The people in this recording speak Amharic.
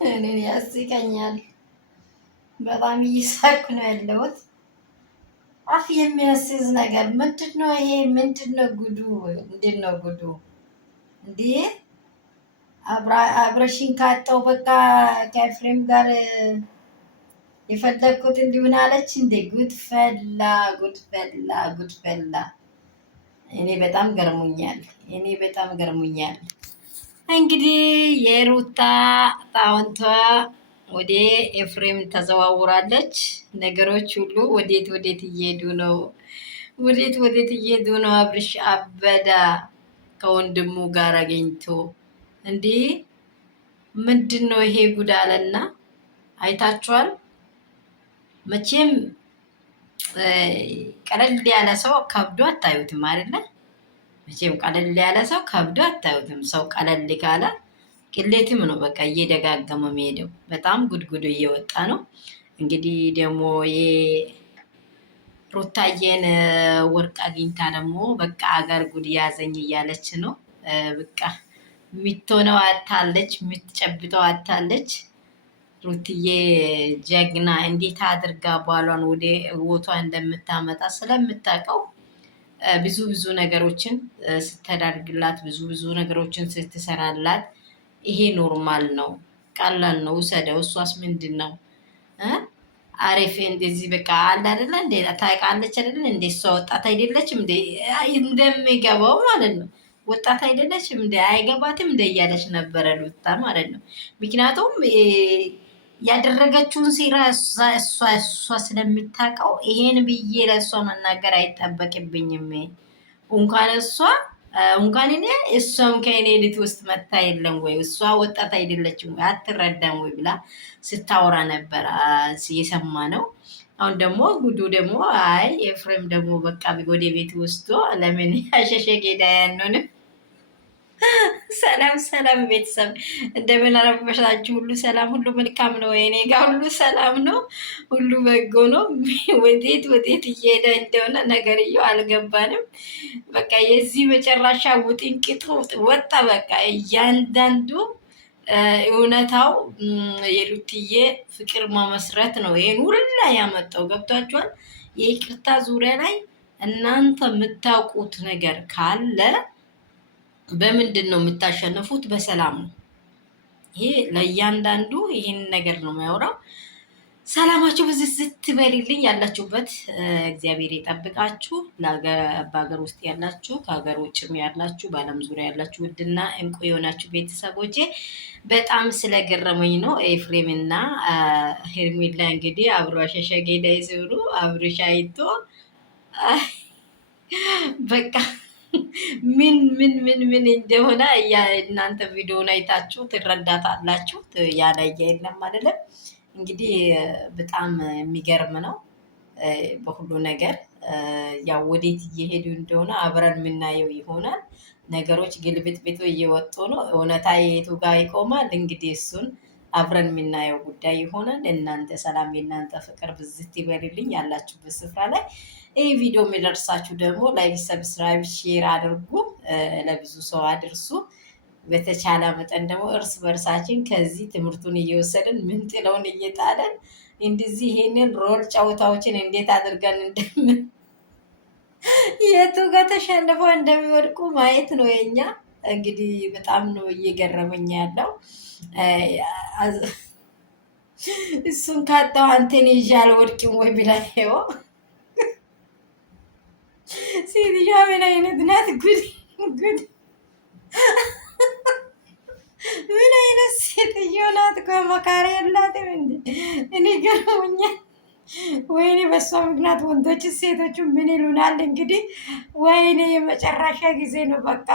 እኔን ያስቀኛል። በጣም እየሳቅኩ ነው ያለሁት። አፍ የሚያስይዝ ነገር ምንድን ነው ይሄ? ምንድን ነው ጉዱ? ምንድን ነው ጉዱ? እንዲህ አብረሽኝ ካጣው በቃ ከኤፍሬም ጋር የፈለግኩት እንዲሆን አለች እንዴ? ጉድ ፈላ፣ ጉድ ፈላ፣ ጉድ ፈላ። እኔ በጣም ገርሙኛል። እኔ በጣም ገርሙኛል። እንግዲህ የሩታ ጣውንቷ ወደ ኤፍሬም ተዘዋውራለች። ነገሮች ሁሉ ወዴት ወዴት እየሄዱ ነው? ወዴት ወዴት እየሄዱ ነው? አብርሽ አበዳ ከወንድሙ ጋር አገኝቶ እንዲህ ምንድን ነው ይሄ ጉድ አለና አይታችኋል። መቼም ቀለል ያለ ሰው ከብዶ አታዩትም አይደለ? መቼም ቀለል ያለ ሰው ከብዶ አታዩትም። ሰው ቀለል ካለ ቅሌትም ነው በቃ እየደጋገመ የሚሄደው። በጣም ጉድጉዱ እየወጣ ነው። እንግዲህ ደግሞ ሩታዬን ወርቅ አግኝታ ደግሞ በቃ አገር ጉድ ያዘኝ እያለች ነው። በቃ የምትሆነው አታለች፣ የምትጨብጠው አታለች። ሩትዬ ጀግና እንዴት አድርጋ ባሏን ወደ ህይወቷ እንደምታመጣ ስለምታውቀው ብዙ ብዙ ነገሮችን ስተዳድግላት፣ ብዙ ብዙ ነገሮችን ስትሰራላት ይሄ ኖርማል ነው፣ ቀላል ነው፣ ውሰደው። እሷስ ምንድን ነው አሪፍ እንደዚህ በቃ አለ አይደለ እንዴ? ታውቃለች አይደለ እንዴ? እሷ ወጣት አይደለችም እንዴ? እንደሚገባው ማለት ነው። ወጣት አይደለችም እንዴ? አይገባትም እንደ እያለች ነበረ ሉታ ማለት ነው። ምክንያቱም ያደረገችውን ሴራ እሷ ስለምታውቀው ይሄን ብዬ ለእሷ መናገር አይጠበቅብኝም። እንኳን እሷ እንኳን እኔ እሷም ከእኔ ልት ውስጥ መታ የለም ወይ እሷ ወጣት አይደለችም ወይ አትረዳም ወይ ብላ ስታወራ ነበር የሰማ ነው። አሁን ደግሞ ጉዱ ደግሞ አይ ኤፍሬም ደግሞ በቃ ወደ ቤት ወስዶ ለምን አሸሸ ጌዳ ያንሆንም። ሰላም ሰላም ቤተሰብ እንደምን አረፈሻችሁ? ሁሉ ሰላም፣ ሁሉ መልካም ነው። እኔ ጋር ሁሉ ሰላም ነው፣ ሁሉ በጎ ነው። ወዴት ወዴት እየሄደ እንደሆነ ነገርየው አልገባንም። በቃ የዚህ መጨረሻ ውጥንቅጡ ወጣ። በቃ እያንዳንዱ እውነታው የሩትዬ ፍቅር መመስረት ነው ይሄን ሁላ ያመጣው። ገብቷችኋል? የይቅርታ ዙሪያ ላይ እናንተ የምታውቁት ነገር ካለ በምንድን ነው የምታሸንፉት? በሰላም ነው። ይሄ ለእያንዳንዱ ይህን ነገር ነው የሚያወራው። ሰላማችሁ ብዙ ስትበልልኝ ያላችሁበት እግዚአብሔር ይጠብቃችሁ። በሀገር ውስጥ ያላችሁ፣ ከሀገር ውጭም ያላችሁ፣ በዓለም ዙሪያ ያላችሁ ውድና እንቁ የሆናችሁ ቤተሰቦቼ በጣም ስለገረመኝ ነው። ኤፍሬም እና ሄርሜላ እንግዲህ አብሮ አሸሸ ጌዳ ሲሆኑ አብርሽ አይቶ በቃ ምን ምን ምን ምን እንደሆነ እናንተ ቪዲዮን አይታችሁ ትረዳታላችሁ። ያላየ የለም አይደለም። እንግዲህ በጣም የሚገርም ነው በሁሉ ነገር። ያው ወዴት እየሄዱ እንደሆነ አብረን የምናየው ይሆናል። ነገሮች ግልብጥብጡ እየወጡ ነው። እውነታ የቱ ጋር ይቆማል? እንግዲህ እሱን አብረን የምናየው ጉዳይ ይሆናል። እናንተ ሰላም፣ የእናንተ ፍቅር ብዝት ይበልልኝ ያላችሁበት ስፍራ ላይ። ይህ ቪዲዮ የሚደርሳችሁ ደግሞ ላይክ፣ ሰብስክራይብ፣ ሼር አድርጉ፣ ለብዙ ሰው አድርሱ። በተቻለ መጠን ደግሞ እርስ በርሳችን ከዚህ ትምህርቱን እየወሰድን ምን ጥለውን እየጣለን እንደዚህ ይሄንን ሮል ጨዋታዎችን እንዴት አድርገን እንደምን የቱ ጋር ተሸንፈው እንደሚወድቁ ማየት ነው የኛ። እንግዲህ በጣም ነው እየገረመኝ ያለው። እሱን ካጣው አንተን ይዤ አልወድቅም ወይ ብላ ሴትዮዋ ምን አይነት ናት? ጉድ ጉድ! ምን አይነት ሴትዮ ናት? መካሪ የላትም እንዴ? እኔ ገርሞኛል። ወይኔ በሷ ምክንያት ወንዶች ሴቶቹ ምን ይሉናል እንግዲህ። ወይኔ የመጨረሻ ጊዜ ነው በቃ።